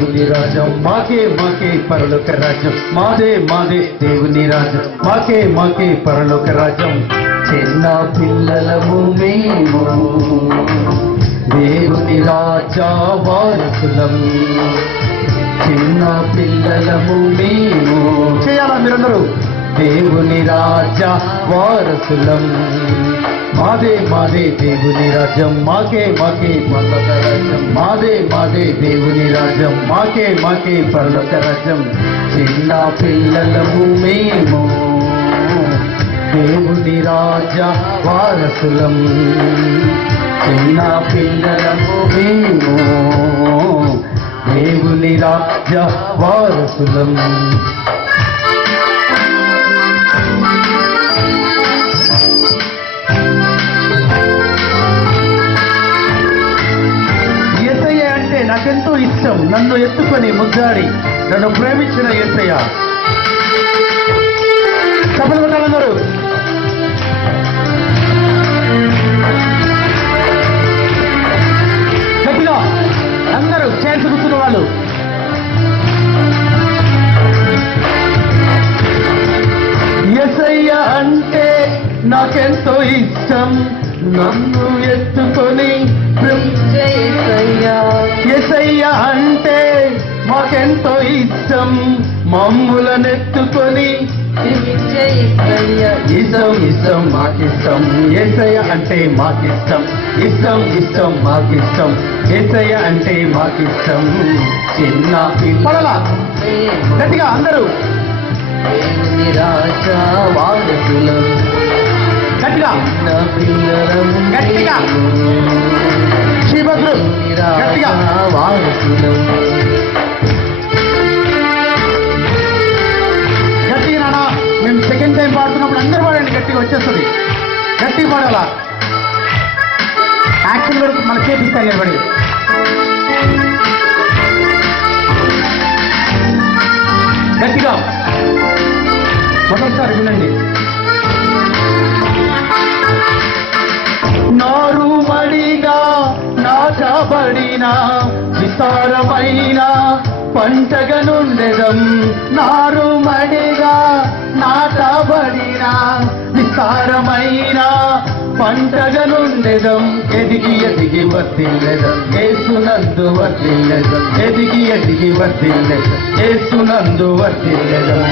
దేవుని రాజ్యం మాకే మాకే పరలోక రాజ్యం మాదే మాదే దేవుని రాజ్యం మాకే మాకే పరలోక రాజ్యం చిన్న పిల్లలము మేము దేవుని రాజా వారసులం చిన్న పిల్లలము మేము చేయాలా మీరందరూ దేవుని రాజా వారసులం మాదే మాదే దేవుని రాజ్యం మాకే మాకే పరలోక రాజ్యం మాదే మాదే దేవుని రాజ్యం మాకే మాకే పరలోక రాజ్యం చిన్న పిల్లలము మేము దేవుని రాజా వారసులం చిన్న పిల్లలము మేము దేవుని రాజా వారసులం యేసయ్య అంటే నాకెంతో ఇష్టం నన్ను ఎత్తుకొని ముద్దాడి నన్ను ప్రేమించిన యేసయ్య చప్పట్లు కొట్టాలన్నారు గట్టిగా అందరూ చేసి కూర్చున్న వాళ్ళు యేసయ్య అంటే నాకెంతో ఇష్టం నన్ను ఎత్తుకొని యేసయ్య అంటే మాకెంతో ఇష్టం మమ్ములనెత్తుకొని ఇష్టం ఇష్టం మాకిష్టం యేసయ్య అంటే మాకిష్టం ఇష్టం ఇష్టం మాకిష్టం యేసయ్య అంటే మాకిష్టం చిన్న పిల్లల గట్టిగా అందరూ దేవుని రాజా వారసులం గట్టిగా గట్టిగా శ్రీభద్రు గట్టిగా వారసులం గట్టిగా నాన్న మేము సెకండ్ టైం పాడుతున్నప్పుడు అందరూ పాడండి గట్టిగా వచ్చేస్తుంది గట్టిగా పాడాలా యాక్షన్ వరకు మన చేపిస్తాను నిలబడి గట్టిగా మొదటిసారి వినండి నారు మడిగా నాటబడిన విస్తారమైన పంటగా నుండెదం నారు మడిగా నాటబడిన విస్తారమైన పంటగా నుండెదం ఎదిగి ఎదిగి వర్తిల్లెదం యేసునందు వర్తిల్లెదం ఎదిగి ఎదిగి వర్తిల్లెదం యేసునందు వర్తిల్లెదం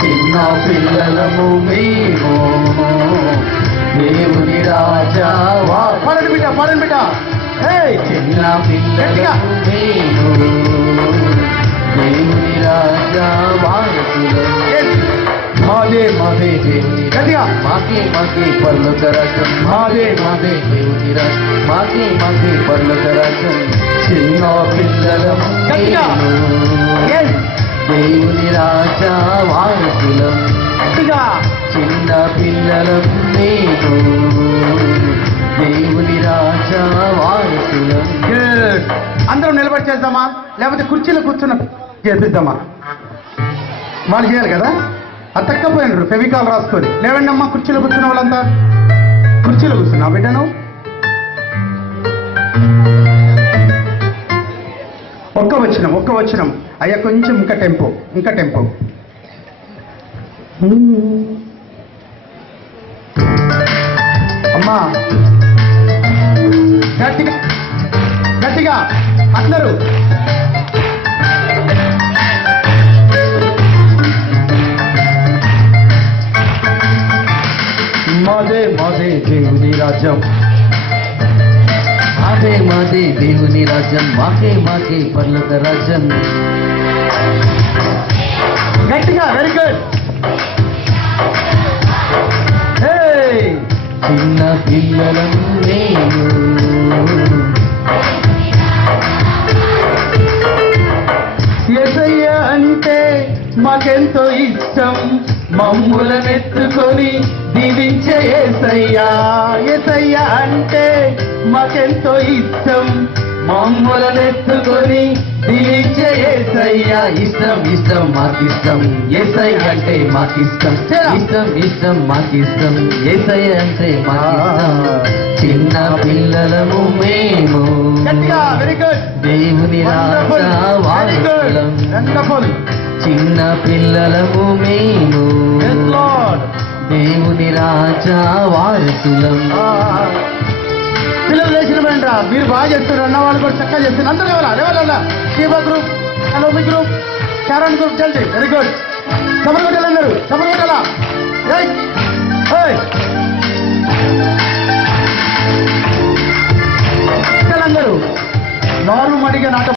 చిన్న పిల్లలము మేము దేవుని రాజా పడండి బిడ్డ చిన్న పిల్లగా మేము దేవుని రాజా వారసులం మాదే మాదే దేవుని గట్టిగా మాకే మాకే పరలోక రాజ్యం మాదే మాదే దేవుని రాజ్యం మాకే మాకే పరలోక రాజ్యం చిన్న పిల్లలము దేవుని రాజా వారసులం గట్టిగా చిన్న పిల్లలము మేము దేవుని రాజా వారసులం అందరం నిలబడి చేద్దామా లేకపోతే కుర్చీలో కూర్చున్న చేపిద్దామా వాళ్ళు చేయాలి కదా అతక్కపోయినారు ఫెవికాల్ రాసుకొని లేవండి అమ్మా కుర్చీలో కూర్చున్న వాళ్ళంతా కుర్చీలో కూర్చున్నా బిడ్డను ఒక్క వచ్చినం అయ్యా కొంచెం ఇంకా టెంపో అమ్మా గట్టిగా అందరూ మాదే మాదే దేవుని రాజ్యం మాదే మాదే దేవుని రాజ్యం మాకే మాకే పరలోక రాజ్యం గట్టిగా వెరీ గుడ్ చిన్న పిల్లలను నేను యేసయ్య అంటే మాకెంతో ఇష్టం మమ్ములనెత్తుకొని దీవించే యేసయ్య అంటే మాకెంతో ఇష్టం మమ్మలనెత్తుకొని దీవించే యేసయ్యా ఇష్టం ఇష్టం మాకిష్టం యేసయ్య అంటే మాకిష్టం ఇష్టం ఇష్టం మాకిష్టం యేసయ్య అంటే మాకిష్టం చిన్న పిల్లలము మేము వెరీ గుడ్ దేవుని రాజా వారసులం వండర్ఫుల్ చిన్న పిల్లలము మేము దేవుని రాజా వారసులం పిల్లలు లేచిన వెంట మీరు బాగా చేస్తారు అన్న వాళ్ళు కూడా చక్కగా చేస్తారు అందరూ లేవాలా శివ గ్రూప్ హలో మీ గ్రూప్ చారణ్ గ్రూప్ జల్దీ వెరీ గుడ్ సబర్ కొట్టాలి అందరూ సబర్ కొట్టాలా అందరూ నారు మడిగా నాట